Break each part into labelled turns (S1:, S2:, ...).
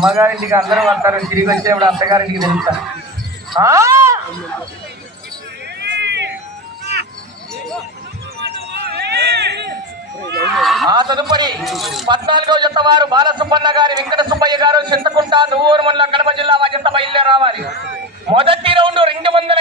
S1: అమ్మగారింటికి అందరూ వస్తారు. తిరిగి వచ్చేప్పుడు అత్తగారింటికి తెలుస్తారు ఆ? తదుపరి పద్నాలుగో జత వారు బాలసుబ్బన్న గారి వెంకట సుబ్బయ్య గారు చింతకుంట నువ్వూరు మండలం కడప జిల్లా వారి జత రావాలి. మొదటి రౌండ్ రెండు వందల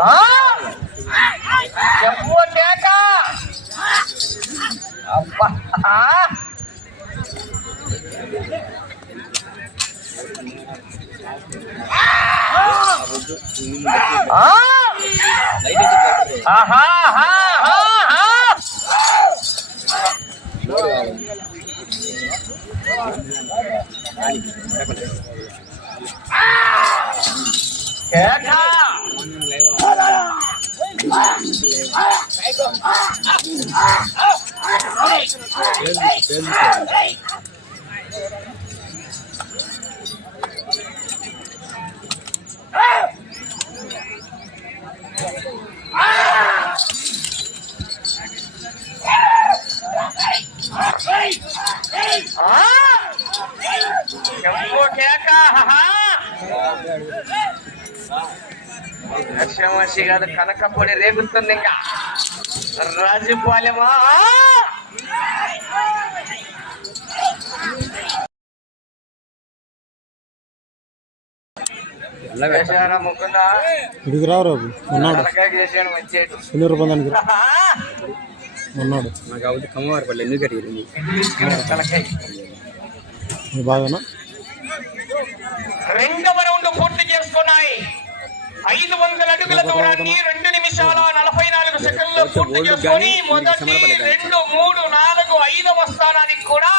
S1: ఆ? చెప్పు కేక అబ్బా ఆ? ఆ? ఆహా, ఆహా, ఆహా. కేక లక్ష్మీ కాదు కనకపొడి రేగుతుంది ఇంకా. రాజుపాలెమా?
S2: ఇదికి రావు రాబు ఉన్నాడు. సునీర్ పొందానికి. ఉన్నాడు.
S3: నాకు అవుతుంది కమ్మవారి ఎందుకు
S1: రెండవ రౌండ్ పూర్తి చేసుకున్నాయి ఐదు వందల అడుగుల దూరాన్ని రెండు నిమిషాల నలభై నాలుగు సెకండ్లో పూర్తి చేసుకొని మొదటి రెండు మూడు నాలుగు ఐదవ స్థానానికి కూడా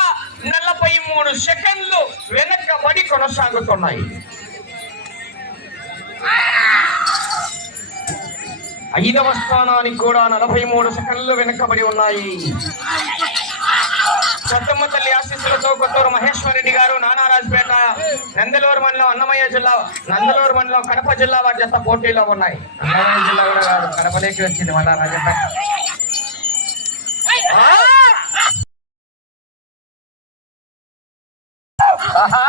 S1: నలభై మూడు సెకండ్లు వెనకబడి కొనసాగుతున్నాయి. ఐదవ స్థానానికి కూడా నలభై మూడు సెకండ్లు వెనకబడి ఉన్నాయి. సత్తమ్మ తల్లి ఆశీస్సులతో కొత్తూరు మహేశ్వరరెడ్డి గారు నానారాజుపేట నందలూరు మండలం అన్నమయ్య జిల్లా నందలూరు మండలం కడప జిల్లా వారి జత పోటీలో ఉన్నాయి అన్నమయ్య జిల్లా కూడా కాదు కడపలోకి వచ్చింది మళ్ళా నా జత ఆ! ఆహా!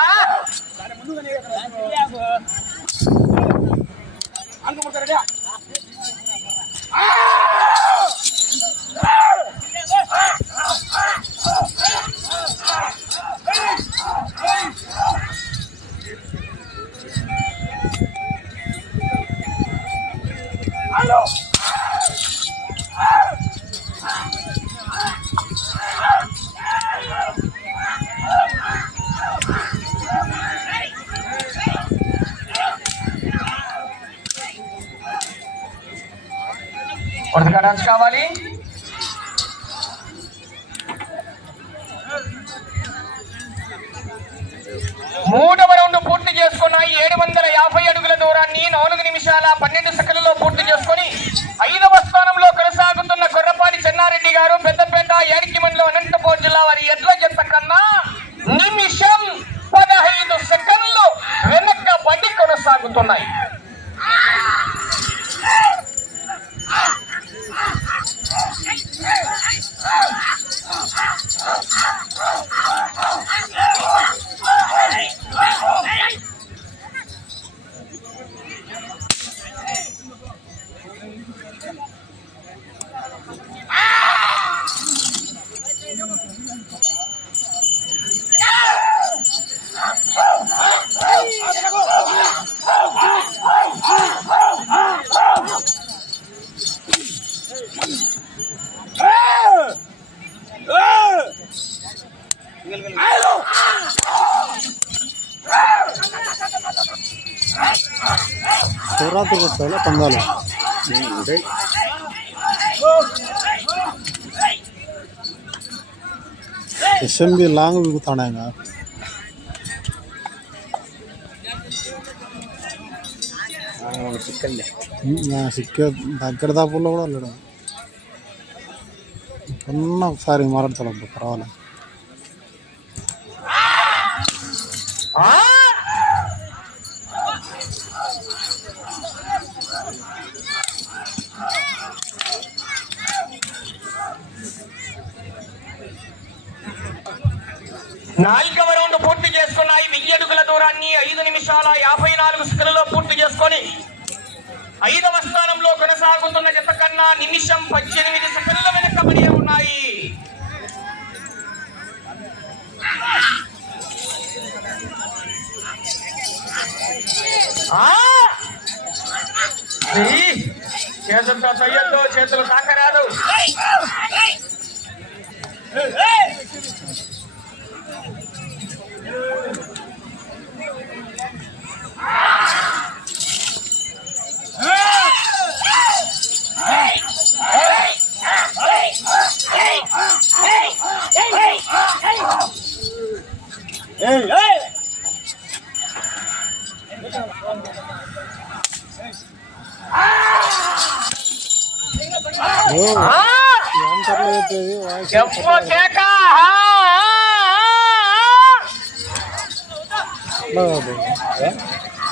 S1: వరదగా కావాలి మూడవ రౌండ్ పూర్తి చేసుకున్న ఏడు వందల యాభై అడుగుల దూరాన్ని నాలుగు నిమిషాల పన్నెండు సెకండ్లలో పూర్తి చేసుకొని ఐదవ స్థానంలో కొనసాగుతున్న కొర్రపాటి చెన్నారెడ్డి గారు పెద్దపేట ఏడికి
S2: Surat terus balik
S3: tanggal.
S2: Hmm, long విగుతాడా ఇంకా
S3: చిక్కల్లే
S2: సిక్కే దగ్గర దాపుల్లో కూడా లేడు కొన్న ఒకసారి మాట్లాడతాడు అబ్బా
S1: నాలుగవ రౌండ్ పూర్తి చేసుకున్నాయి వెయ్యి అడుగుల దూరాన్ని ఐదు నిమిషాల యాభై నాలుగు సెకండ్లో పూర్తి చేసుకొని ఐదవ స్థానంలో కొనసాగుతున్న జత కన్నా నిమిషం పద్దెనిమిది సెకండ్ల వెనుకబడి ఉన్నాయి. చేతులతో తొయ్యొద్దు చేతులు తాకరాదు.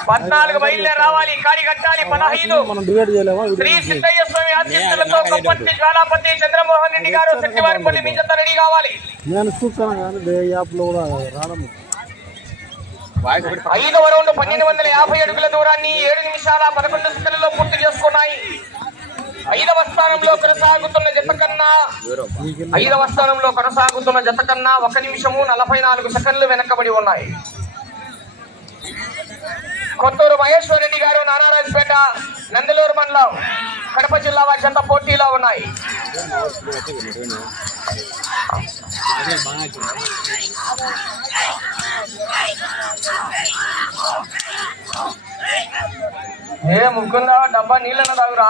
S1: పద్నాలుగు బయలుదేరి రావాలి కాడి కట్టాలి పదహైదు. శ్రీ సిద్ధయ్య స్వామి ఆశీస్సులతో కొప్పటి జ్వాలాపతి చంద్రమోహన్ రెడ్డి గారు శక్తివారిపల్లి మీ జత రెడీ కావాలి.
S2: నేను చూస్తాను కానీ యాప్లో కూడా రావడం
S1: ఐదవ రౌండ్ పన్నెండు వందల యాభై అడుగుల దూరాన్ని ఏడు నిమిషాల పదకొండు సెకండ్లలో పూర్తి చేసుకున్నాయి. ఐదవ స్థానంలో కొనసాగుతున్న జత కన్నా ఐదవ స్థానంలో కొనసాగుతున్న జత కన్నా ఒక నిమిషము నలభై నాలుగు సెకండ్లు వెనకబడి ఉన్నాయి. కొత్తూరు మహేశ్వర్ రెడ్డి గారు నానారాజపేట నందలూరు మండలం కడప జిల్లా వారి జత పోటీలో ఉన్నాయి. ఏ ముగ్గుందా? డబ్బా నీళ్ళన్న తాగురా.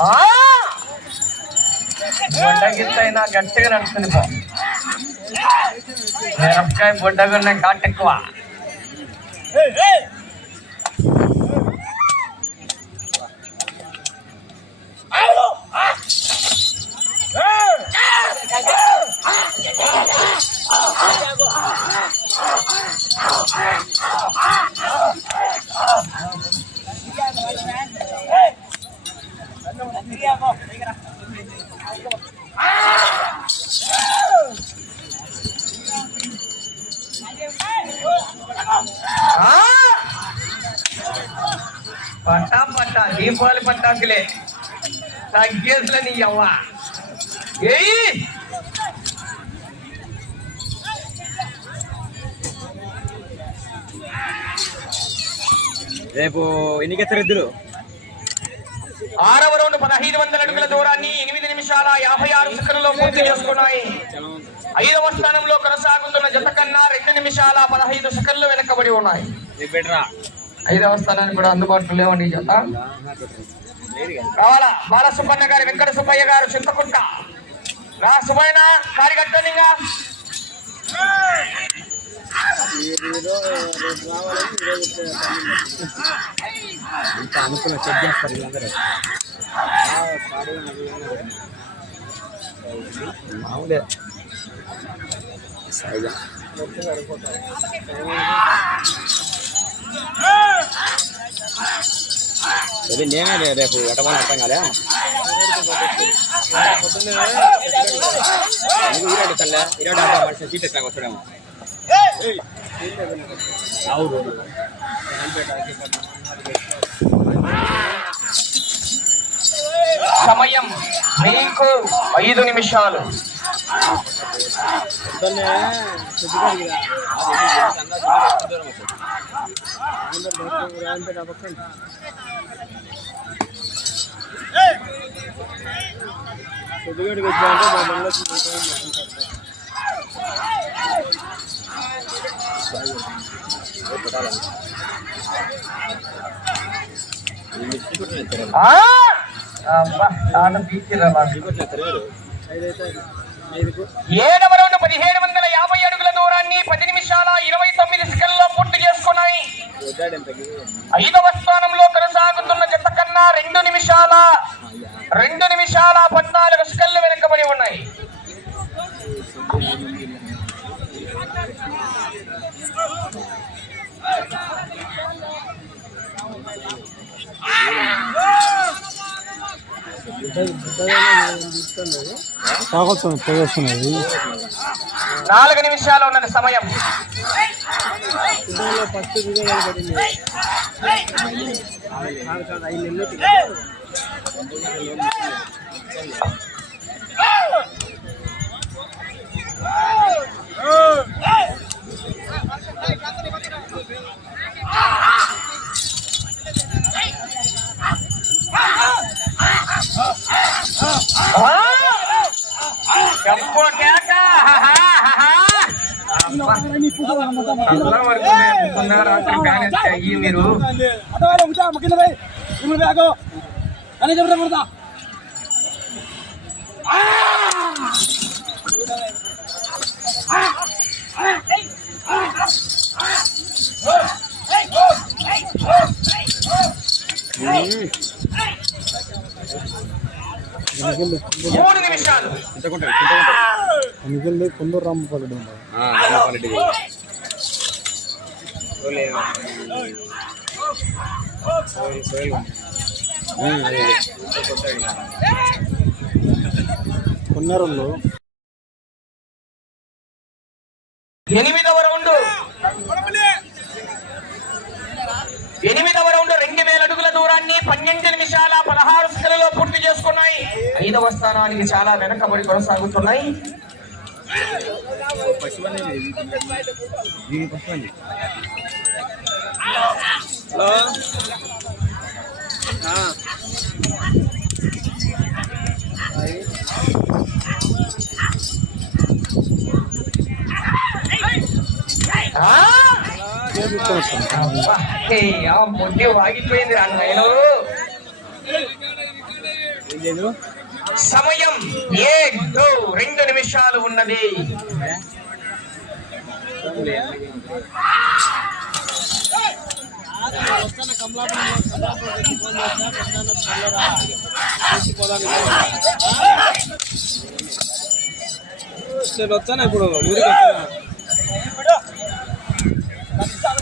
S1: ఆ! గట్టిగా నడుస్తుంది పో మిరపకాయ బొడ్డగా ఉన్నాయి ఘాట్ ఎక్కువ పట్టా పట్టా దీపావళి పట్టాకులే తగ్గేసులే నీ అవ్వ. ఏయ్!
S3: రేపు ఎన్నికెత్తారు ఎద్దులు
S1: ఆరవ రౌండ్ పదహైదు వందల అడుగుల దూరాన్ని ఎనిమిది నిమిషాల యాభై ఆరు సెకండ్లలో పూర్తి చేసుకున్నాయి. ఐదవ స్థానంలో కొనసాగుతున్న జత కన్నా రెండు నిమిషాల పదహైదు సెకండ్లు వెనకబడి ఉన్నాయి. ఐదవ స్థానానికి కూడా అందుబాటులో లేవండి జత. కావాలా? బాలసుబ్బన్న గారి వెంకట సుబ్బయ్య గారు చింతకుంట. రా సుబ్బయ్యన కారి
S3: అనుకున్న చెక్ చేస్తారు వీళ్ళందరూ మామూలే. సరిగా అదే నేనే రేపు ఎటమని అర్థం కాలే. ఈరాడు తల్లే? ఈరాడు డెబ్బై మనిషి సీట్ ఎట్లా వచ్చాడేమో అవును
S1: సమయం మీకు ఐదు నిమిషాలు. పొద్దుగడికి వచ్చాయంటే మా బండ్లో ఆడ బీచ్ రా ఐదైతే ఏడవ రౌండ్ పదిహేడు వందల యాభై అడుగుల దూరాన్ని పది నిమిషాల ఇరవై తొమ్మిది సెకండ్లో పూర్తి చేసుకున్నాయి. ఐదవ స్థానంలో కొనసాగుతున్న జత కన్నా రెండు నిమిషాల రెండు నిమిషాల పద్నాలుగు సెకండ్లు వెనుకబడి ఉన్నాయి. నాలుగు నిమిషాలు ఉన్నది సమయం ఆ! మూడు నిమిషాలు.
S3: చింతకుంటాడు చింతకుంటాడు
S2: అందుకెళ్ళి కొందరు రామపల్లి ఉండదు
S3: రామపాలరెడ్డి సోయల్
S2: కొన్నేరులో
S1: ఎనిమిదవ రౌండ్. ఎనిమిదవ రౌండ్ రెండు వేల అడుగుల దూరాన్ని పన్నెండు నిమిషాల పదహారు సెకండ్లలో పూర్తి చేసుకున్నాయి. ఐదవ స్థానానికి చాలా వెనకబడి కొనసాగుతున్నాయి.
S3: దీని
S1: వాగిపోయింది రా
S3: లేదు
S1: సమయం ఏ రెండు నిమిషాలు ఉన్నది.
S3: সে বাচ্চা না
S2: পুরো বুড়ি বাচ্চা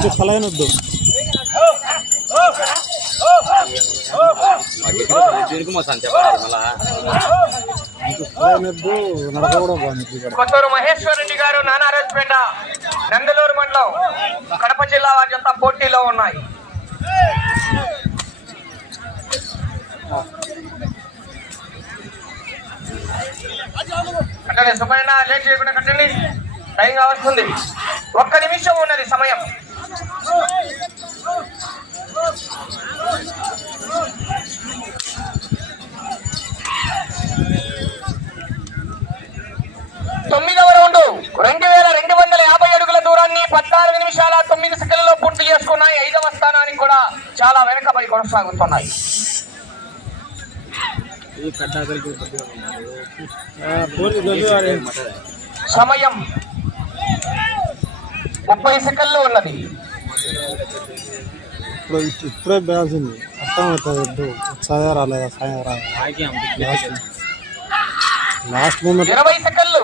S2: না ফালায় নদ
S1: కొత్తూరు మహేశ్వర్ రెడ్డి గారు నానారాజపేట నందలూరు మండలం కడప జిల్లా వారి పోటీలో ఉన్నాయి. కట్టండి సుఖమైన లేట్ చేయకుండా కట్టండి టైం కావస్తుంది ఒక్క నిమిషం ఉన్నది సమయం. కొనసాగుతున్నాయి. సమయం ముప్పై సెకండ్లు ఉన్నది.
S2: ఇప్పుడు ఇప్పుడే బేయాల్సింది అర్థమవుతుంది వద్దు. సాయం రాలేదా? సాయం రాలేదా? Last moment.
S1: ఇరవై సెకండ్లు.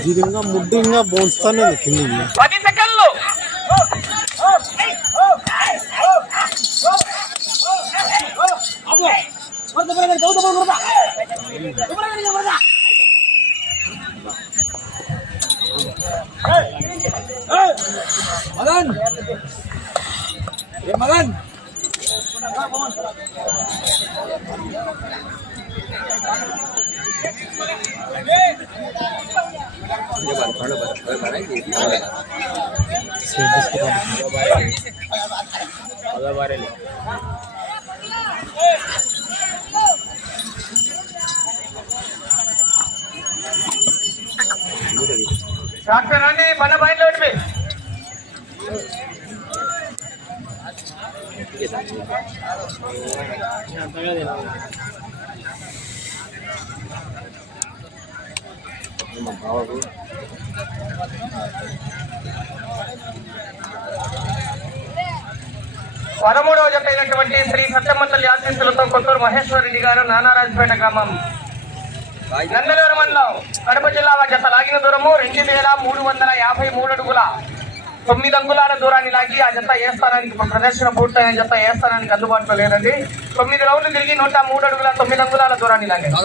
S2: జిరింగా ముడ్డింగా బోన్స్తానే కింద
S1: పది సెకండ్లు గౌతమ డాక్టర్ రండి బండ బయటలో పెట్టి పదమూడవ జత అయినటువంటి శ్రీ సత్యమంతలి ఆశీస్సులతో కొత్తూరు మహేశ్వర రెడ్డి గారు నానారాజపేట గ్రామం నందలూరు మండలం కడప జిల్లా జత లాగిన దూరము రెండు వేల మూడు వందల యాభై మూడు అడుగుల తొమ్మిది అంగుళాల దూరాన్ని లాగి ఆ జత ఏ స్థానానికి ప్రదర్శన పూర్తయిన జత ఏ స్థానానికి అందుబాటులో లేదండి. తొమ్మిది రౌండ్లు తిరిగి నూట మూడు అడుగుల తొమ్మిది అంగుళాల దూరాన్ని లాగారు.